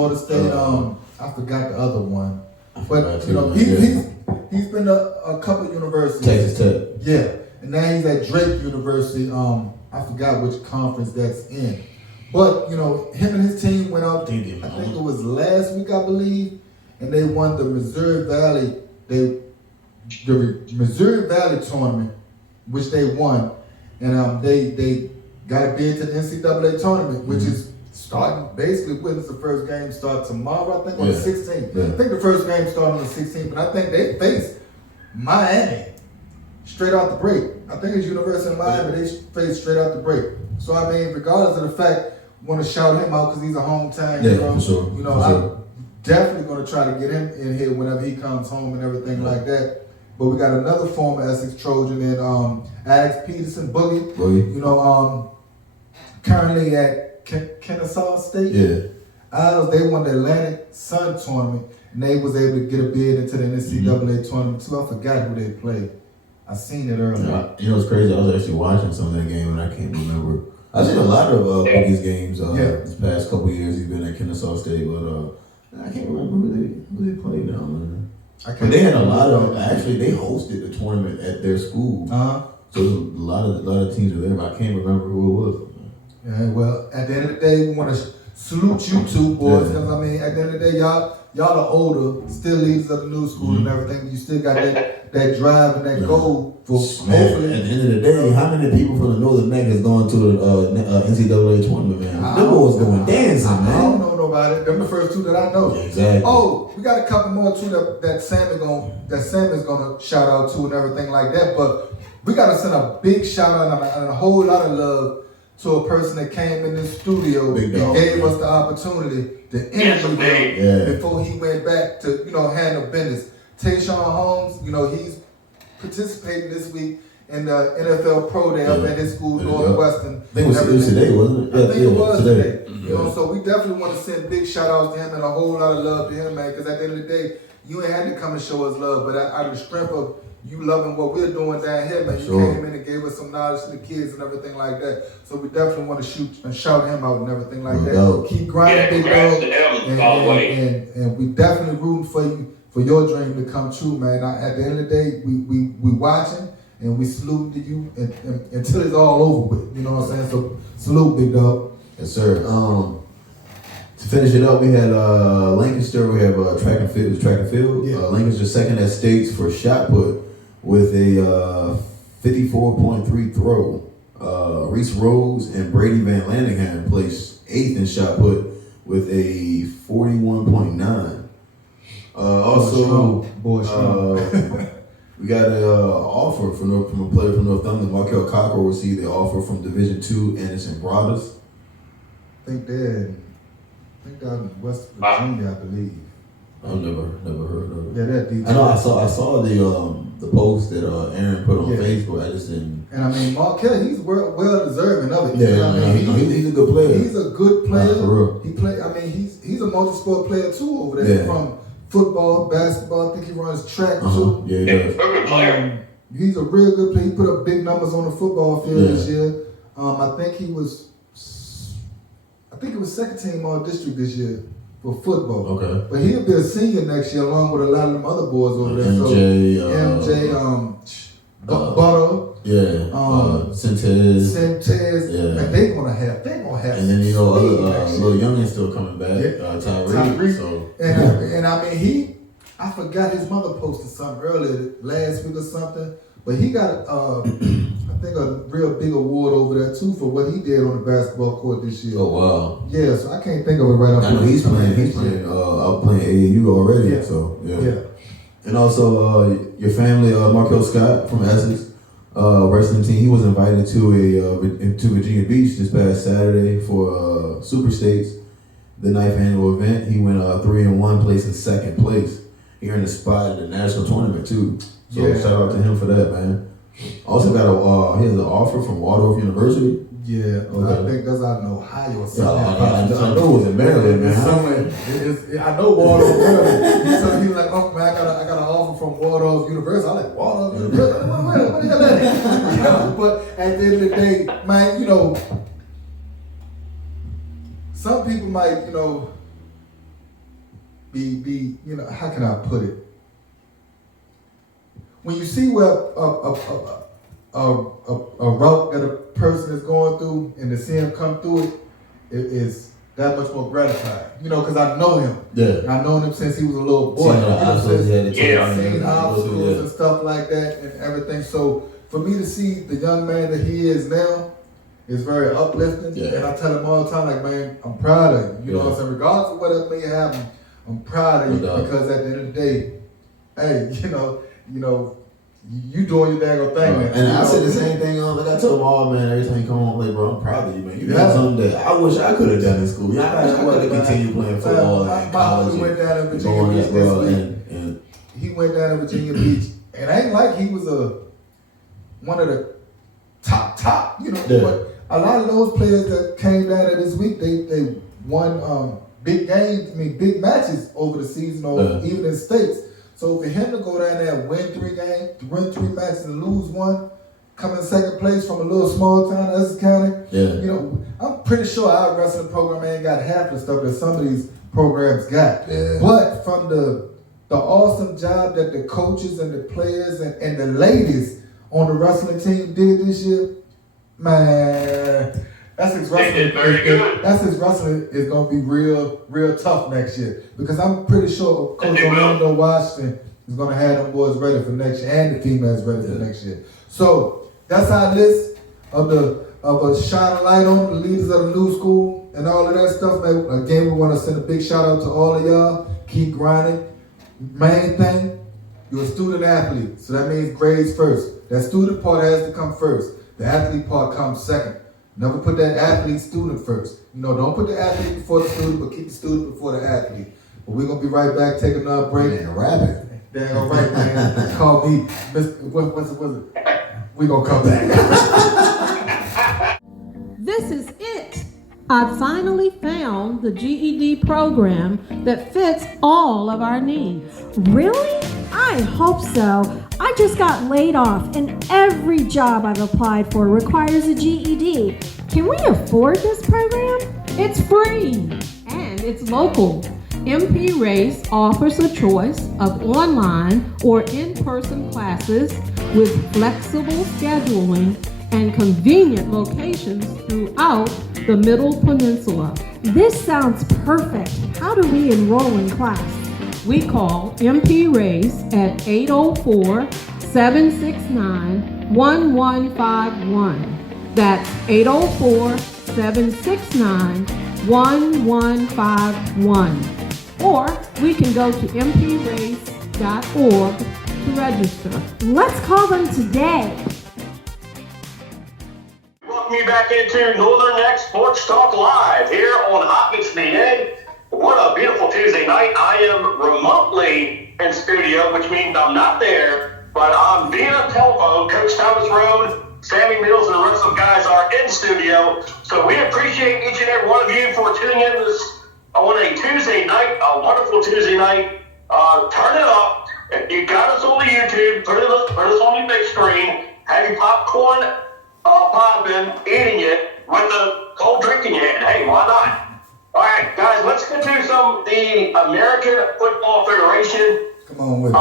I forgot the other one, but too, you know he's been to a couple universities. Texas Tech. Yeah, and now he's at Drake University. I forgot which conference that's in, but you know him and his team went out. I think it was last week, I believe, and they won the Missouri Valley. The Missouri Valley tournament, which they won, and they got a bid to the NCAA tournament, which is starting basically when the first game starts tomorrow. I think on the 16th. Yeah. I think the first game started on the 16th, but I think they face Miami straight out the break. I think it's University of Miami. They face straight out the break. So I mean, regardless of the fact, want to shout him out because he's a hometown. Yeah, for sure. You know, I'm definitely going to try to get him in here whenever he comes home and everything like that. But we got another former Essex Trojan in Alex Peterson, Boogie. You know, currently at Kennesaw State. Yeah. They won the Atlantic Sun tournament, and they was able to get a bid into the NCAA tournament too. I forgot who they played. I seen it earlier. Yeah, you know, it's crazy. I was actually watching some of that game, and I can't remember. I've seen a lot of Boogie's games this past couple years. He's been at Kennesaw State, but I can't remember who they played now, man. But they had a lot of. Actually, they hosted the tournament at their school. So a lot of teams were there, but I can't remember who it was. Yeah, well, at the end of the day, we want to salute you two boys, because I mean, at the end of the day, y'all are older, still leaders of the new school and everything, but you still got that drive and that goal for hopefully. At the end of the day, how many people from the Northern Neck has gone to the NCAA tournament, man? Them boys going dancing, man. I don't know nobody. Them the first two that I know. Yeah, exactly. Oh, we got a couple more too that Sam is gonna shout out to and everything like that. But we gotta send a big shout out and a whole lot of love to a person that came in this studio and gave us the opportunity to interview him before he went back to, you know, handle business. Tayshawn Holmes, you know, he's participating this week in the NFL Pro Day up at his school, Northwestern. I think it was today, wasn't it? I think it was today. You know, so we definitely want to send big shout outs to him and a whole lot of love to him, man, because at the end of the day, you ain't had to come and show us love, but out of the strength of you loving what we're doing down here, man, you came in and gave us some knowledge to the kids and everything like that. So we definitely want to shoot and shout him out and everything like that. Keep grinding, big dog. And we definitely rooting for you, for your dream to come true, man. At the end of the day, we watching and we saluting to you until it's all over with. You know what I'm saying? So salute, big dog. Yes, sir. To finish it up, we had Lancaster. We have track and field. Yeah. Lancaster second at states for shot put with a 54.3 throw. Reese Rose and Brady Van Landingham placed 8th in shot put with a 41.9. Also, we got an offer from a player from Northumberland. Markel Cockrell received the offer from Division II Anderson Brothers. I think they're in West Virginia, I believe. I've never heard of it. Yeah, that detail. I know. I saw the post that Aaron put on Facebook. I just didn't. And I mean, Markel, he's well deserving of it. Yeah, I mean, he's a good player. He's a good player. For real. He play. I mean, he's a multi-sport player too over there. From football, basketball. I think he runs track too. Yeah, he does. Good player. He's a real good player. He put up big numbers on the football field this year. I think it was second team all district this year for football. Okay. But he'll be a senior next year along with a lot of them other boys over there. MJ, Butter. Sentez. Yeah. And they're gonna have. And then little youngin still coming back. Tyree. So. And I mean I forgot his mother posted something earlier last week or something. But he got I think a real big award over there too for what he did on the basketball court this year. Oh wow! Yeah, so I can't think of it right off. I know he's playing AAU already. Yeah. So yeah. And also your family, Markel Scott from Essex, wrestling team. He was invited to Virginia Beach this past Saturday for Super States, the 9th annual event. He went 3-1, placing 2nd place. He earned a spot at the national tournament too. So shout out to him for that, man. Also got he has an offer from Waldorf University. Yeah, I think that's out in Ohio or something. I know it was in Maryland, man. I know Waldorf. So he was like, "Oh man, I got an Waldorf University. I like Waldorf University. What the hell that? You know, but at the end of the day, man, you know, some people might, you know, be, you know, how can I put it? When you see where a route that a person is going through and to see him come through it is that much more gratifying. You know, because I know him. Yeah. I've known him since he was a little boy. Seen obstacles and stuff like that and everything. So for me to see the young man that he is now is very uplifting. Yeah. And I tell him all the time, like, man, I'm proud of you. You know what I'm saying? Regardless of whatever may happen, I'm proud of you because at the end of the day, hey, you know, you doing your dang old thing, man. And I said the same thing like I told him all, man, every time you come home, like, bro, I'm proud of you, man. You got something that I wish I could have done in school. I wanted to continue playing football in college. He went down in Virginia Beach this week. He went down in Virginia Beach, and I ain't like he was one of the top, you know. Yeah. But a lot of those players that came down there this week, they won big games, big matches over the season, or even in states. So for him to go down there and win 3 games, win 3 matches and lose 1, come in second place from a little small town, Essex County, you know, I'm pretty sure our wrestling program ain't got half the stuff that some of these programs got. Yeah. But from the awesome job that the coaches and the players and the ladies on the wrestling team did this year, man, Essex wrestling is going to be real tough next year because I'm pretty sure Coach Orlando Washington is going to have them boys ready for next year and the females ready for next year. So that's our list of a shine a light on the leaders of the new school and all of that stuff. Man, again, we want to send a big shout out to all of y'all. Keep grinding. Main thing, you're a student athlete, so that means grades first. That student part has to come first. The athlete part comes second. Never put that athlete student first. You know, don't put the athlete before the student, but keep the student before the athlete. But we're going to be right back, taking another break. Man, rapping. Dang, all right, man. Call me Mr. What's it? We're going to come back. This is it. I finally found the GED program that fits all of our needs. Really? I hope so. I just got laid off and every job I've applied for requires a GED. Can we afford this program? It's free and it's local. MP Race offers a choice of online or in-person classes with flexible scheduling and convenient locations throughout the Middle Peninsula. This sounds perfect. How do we enroll in class? We call MP Race at 804-769-1151. That's 804-769-1151. Or we can go to mprace.org to register. Let's call them today. Welcome you back into Northern Next Sports Talk Live here on Hot Mix VA. What a beautiful Tuesday night. I am remotely in studio, which means I'm not there, but I'm via telephone. Coach Thomas Road, Sammy Mills, and the rest of the guys are in studio. So we appreciate each and every one of you for tuning in this on a Tuesday night, a wonderful Tuesday night. Turn it up. If you got us on the YouTube, put us on your big screen, have your popcorn popping, eating it with a cold drink in your hand. Hey, why not? All right, guys, let's get to the American Football Federation. Come on with it.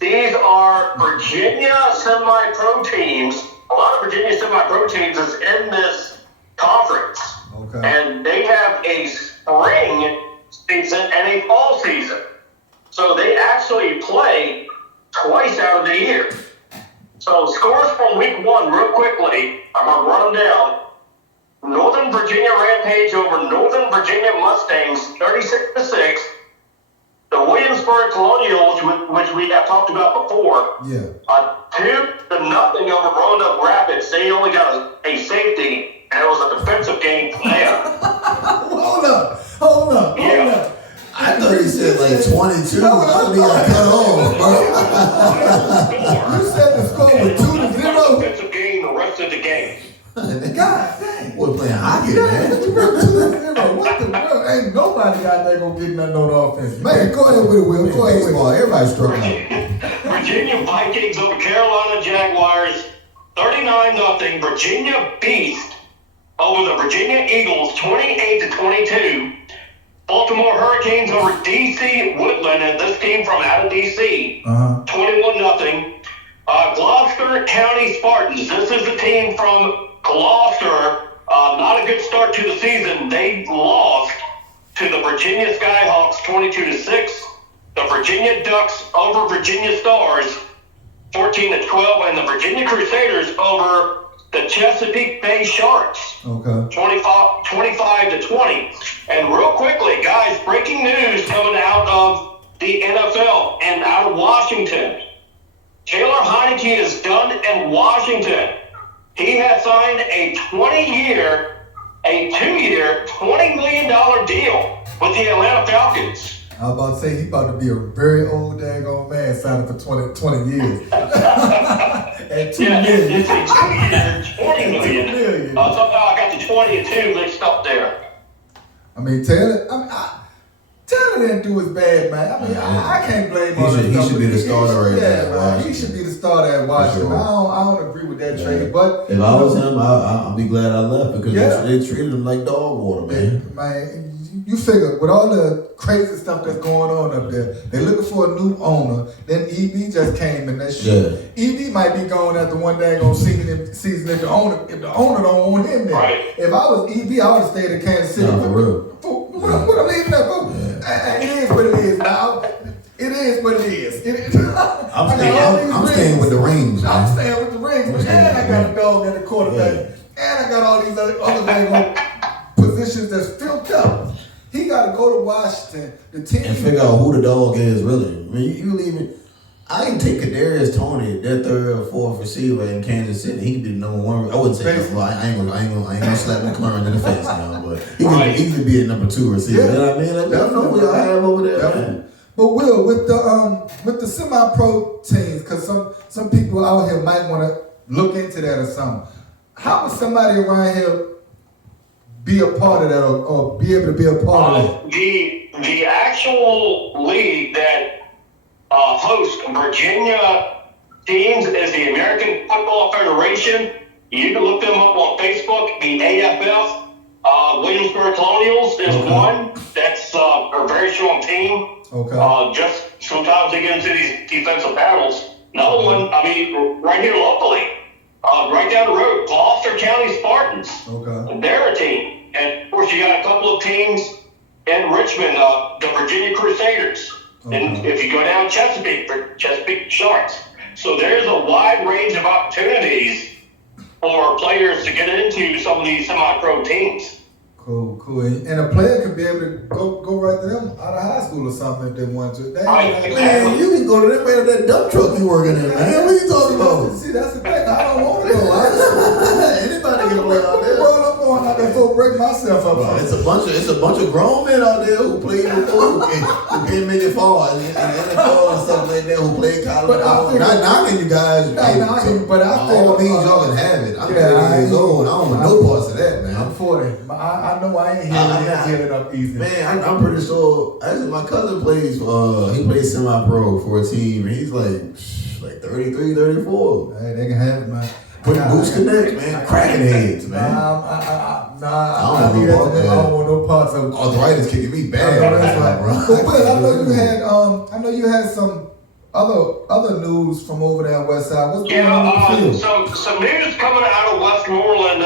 These are Virginia semi-pro teams. A lot of Virginia semi-pro teams is in this conference. Okay. And they have a spring season and a fall season. So they actually play twice out of the year. So scores from week 1 real quickly. I'm going to run them down. Northern Virginia Rampage over Northern Virginia Mustangs, 36-6. The Williamsburg Colonials, which we have talked about before, 2-0 over Roanoke Rapids. They only got a safety, and it was a defensive game for them. Hold up. I thought he said like 22. I thought he got cut off, bro. You said the score was 2-0. Defensive game the rest of the game. God dang. We're playing hockey, man. What the world? Ain't nobody out there gonna get nothing on the offense. Man, go ahead with it, Will. Go ahead with it. Everybody's struggling. Virginia Virginia Vikings over Carolina Jaguars, 39-0. Virginia Beast over the Virginia Eagles, 28-22. Baltimore Hurricanes over DC Woodland, and this team from out of DC, 21-0. Gloucester County Spartans. This is a team from Gloucester. Not a good start to the season. They lost to the Virginia Skyhawks 22-6. The Virginia Ducks over Virginia Stars 14-12, and the Virginia Crusaders over the Chesapeake Bay Sharks 25-20. And real quickly, guys, breaking news coming out of the NFL and out of Washington. Taylor Heineke is done in Washington. He has signed a 2-year, $20 million deal with the Atlanta Falcons. I was about to say he's about to be a very old daggone man signing for 20 years. At $2 million. It's a 2-year, $20 million. Somehow I got the 20 and 2 mixed up there. I mean, Taylor didn't do his bad, man. I mean, I can't blame him. He should be the starter right now. He should be the starter at Washington. Sure. I don't agree with that trade, but if I was him, I'd be glad I left because they treated him like dog water, man. Man, you figure with all the crazy stuff that's going on up there, they're looking for a new owner. Then EB just came in that shit. EB might be going after one day on season if the owner don't want him there. Right. If I was EB, I would have stayed in Kansas City. For real. What I'm leaving that for? It is what it is now. It is what it is. I'm staying with the rings. I'm staying with the rings. And I got a dog at the quarterback. And I got all these other positions that's filled up. He got to go to Washington. The team and figure out who the dog is really. I mean, you leave it. I can take Kadarius Toney, their third or fourth receiver in Kansas City. He could be the number one. I wouldn't say number one. I ain't gonna slap McLaurin in the face now, but he could easily be a number 2 receiver. You know what I mean? Like, I don't know what y'all have over there, man. But Will, with the semi-pro teams, because some people out here might want to look into that or something. How would somebody around here be a part of that or be able to be a part of that? The actual league that hosts Virginia teams is the American Football Federation. You can look them up on Facebook, the AFF. Williamsburg Colonials is one. That's a very strong team. Just sometimes they get into these defensive battles. Another one, I mean, right here locally, right down the road, Gloucester County Spartans. They're a team. And of course, you got a couple of teams in Richmond, the Virginia Crusaders. And if you go down Chesapeake Sharks. So there's a wide range of opportunities for players to get into some of these semi-pro teams. Cool. And a player could be able to go right to them out of high school or something if they want to. Man, you can go to them man, that dump truck you working in, man. What are you talking about? See, that's the thing. I don't want to go. Anybody can play out there. Well, I'm going out there to break myself up. Well, it's a bunch of grown men out there who played before who didn't make it far in the NFL and stuff like that who played college. Not knocking you guys. But I all means y'all can have it. I'm 30 years old. I don't want no parts of that, man. I'm 40. I know I ain't healing up easy. Man, I'm pretty sure. Actually, my cousin plays. He plays semi-pro for a team, and he's like 33, 34. Hey, they can have it, man. Putting boots connect, man. Cracking heads, man. I don't want no parts of it. Arthritis kicking me bad right now, bro. But Will, I know you had some other news from over there on West Side. What's going on in the field? Some news coming out of Westmoreland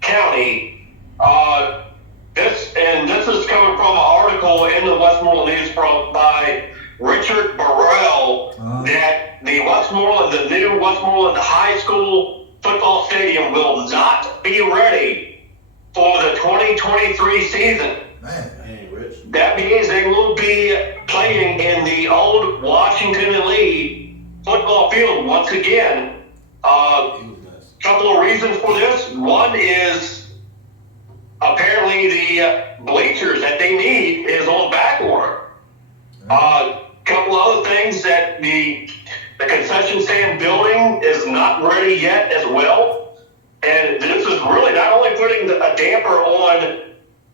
County. This is coming from an article in the Westmoreland News by Richard Burrell that the new Westmoreland High School football stadium will not be ready for the 2023 season. Man, Rich. That means they will be playing in the old Washington and Lee football field once again. Couple of reasons for this. One is apparently the bleachers that they need is on back order. Couple of other things that the concession stand building is not ready yet as well. And this is really not only putting a damper on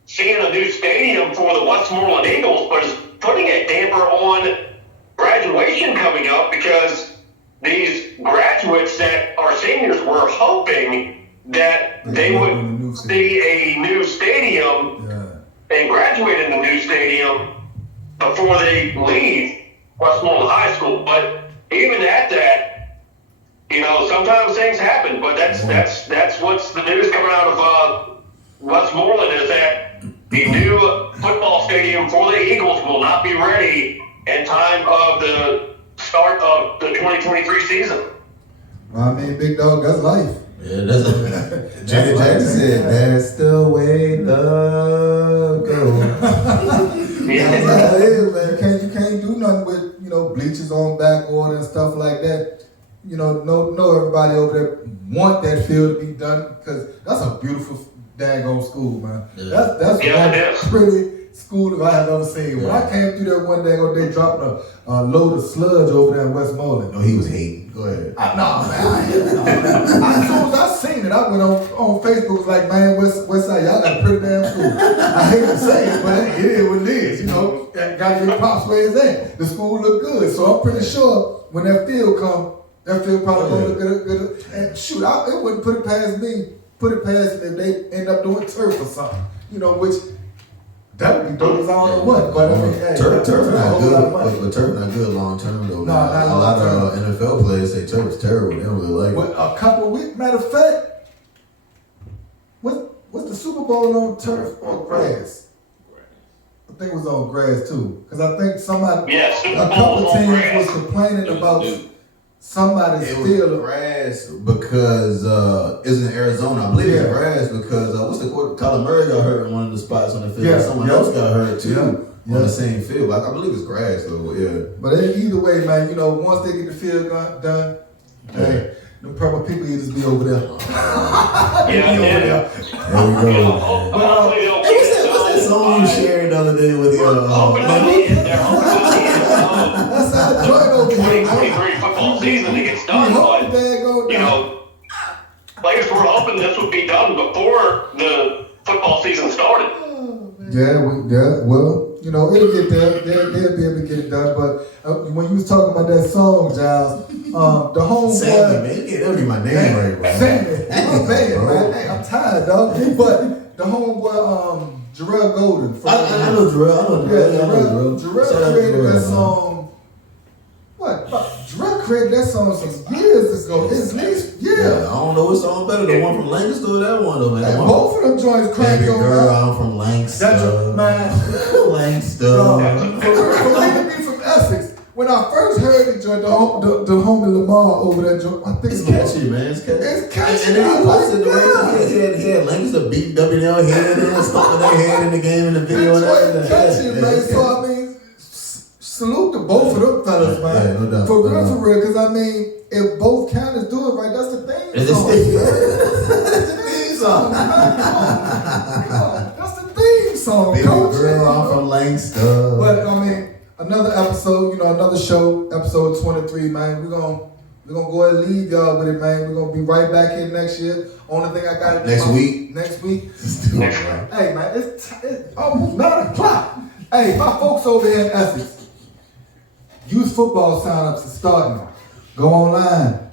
seeing a new stadium for the Westmoreland Eagles, but it's putting a damper on graduation coming up because these graduates that are seniors were hoping that they would see a new stadium and graduate in the new stadium before they leave Westmoreland High School. But even at that, you know, sometimes things happen. But that's what's the news coming out of Westmoreland is that the new football stadium for the Eagles will not be ready in time of the start of the 2023 season. I mean, big dog, that's life. Yeah, that's Janet Jackson said, "That's the way love goes." That's how it is, man. You can't do nothing with, you know, bleachers on back order and stuff like that. You know, no everybody over there want that field to be done, because that's a beautiful daggone school, man. Yeah. That's one pretty school if I have ever seen. When I came through there one day, they dropping a load of sludge over there in Westmoreland. No, he was hating. Go ahead. Nah, man. As soon as I seen it, I went on Facebook, was like, man, West Side, y'all got a pretty damn school. I hate to say it, but it is what it is. You know, gotta give props where it's at. The school look good, so I'm pretty sure when that field come, that field probably gonna look good. And shoot, it wouldn't put it past me. Put it past them if they end up doing turf or something. You know, which that would be dope as I don't know what. But I mean, hey, turf not good, but turf not good long term though. No, not long term. A lot of NFL players say turf is terrible. They don't really like it. A couple of weeks, matter of fact, what's the Super Bowl on turf or grass? I think it was on grass too, because I think a couple of teams was complaining about somebody's field. Grass because it's in Arizona. I believe it's grass because what's the quarter? Colin Murray got hurt in one of the spots on the field. Someone else got hurt too on the same field. I believe it's grass though. Yeah. But either way, man, you know, once they get the field done, hey, the purple people just be over there. There we go. What's that song you shared the other day with your? That's how I joined over here. 2023 football season to get started. But, you know, players were hoping this would be done before the football season started. Well, you know, it'll get there. They'll be able to get it done. But when you was talking about that song, Giles, the homeboy. Sammy, man, you can't be my name right, bro. Sammy, I'm bad, man. Hey, I'm tired, dog. But the homeboy, Jarrell Golden. I know Jarrell. Jarrell created that song. What? Jarrell created that song some years ago. At least, I don't know what song better, the one from Lancaster or that one though, man. Hey, both of them joints crank on. Girl, I'm from Lancaster. That's man. Lancaster. For me to be from Essex, when I first heard it, joint, the homie Lamar over that joint, I think it's catchy, man. It's catchy. It's catchy. And then he posted the race. He had Lancaster beating WNL head and stomping their head in the game in the video and everything. Catchy, man. So I mean, salute to both of them fellas, man. Yeah, no doubt. For real, because I mean, if both counters do it right, that's the theme song. That's the theme song. That's the theme song, Baby coach. girl, I'm from Lancaster. But I mean, another episode, you know, another show, episode 23, man. We're gonna go ahead and leave y'all with it, man. We're gonna be right back here next year. Only thing I got next week. Next week. Hey, man, it's almost 9 o'clock. Hey, my folks over here in Essex, youth football signups are starting. Go online,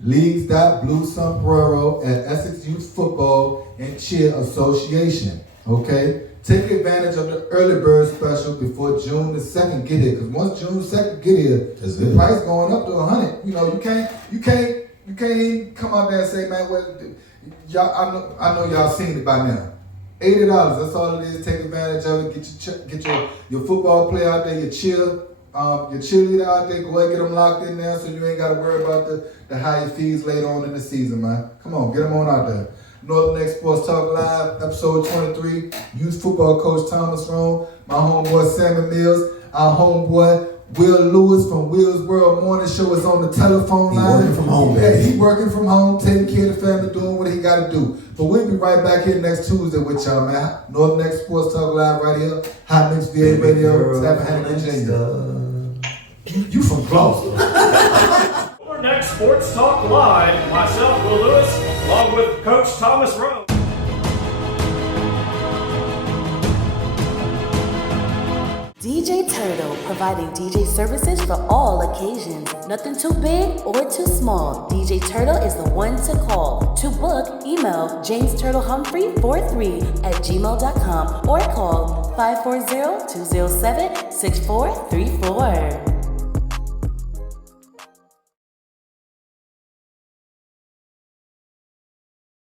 leagues.bluesombrero at Essex Youth Football and Cheer Association. Okay, take advantage of the early bird special before June the 2nd get here. Because once June 2nd get here, the price going up to $100. You know, you can't even come out there and say, man, what? Y'all, I know y'all seen it by now. $80. That's all it is. Take advantage of it. Get your football player out there. Your cheerleader out there. Go ahead and get them locked in there, so you ain't got to worry about the higher fees later on in the season, man. Come on, get them on out there. Northern X Sports Talk Live, episode 23. Youth football coach Thomas Rome, my homeboy Sammy Mills, our homeboy Will Lewis from Will's World Morning Show is on the telephone line. He working from home, baby. He working from home, taking care of the family, doing what he got to do. But we'll be right back here next Tuesday with y'all, man. Northern X Sports Talk Live right here. Hot Mix VA Radio, TappIn, Virginia. You from Gloucester. Our next Sports Talk Live, myself, Will Lewis, along with Coach Thomas Rome. DJ Turtle, providing DJ services for all occasions. Nothing too big or too small. DJ Turtle is the one to call. To book, email jamesturtlehumphrey43@gmail.com or call 540-207-6434.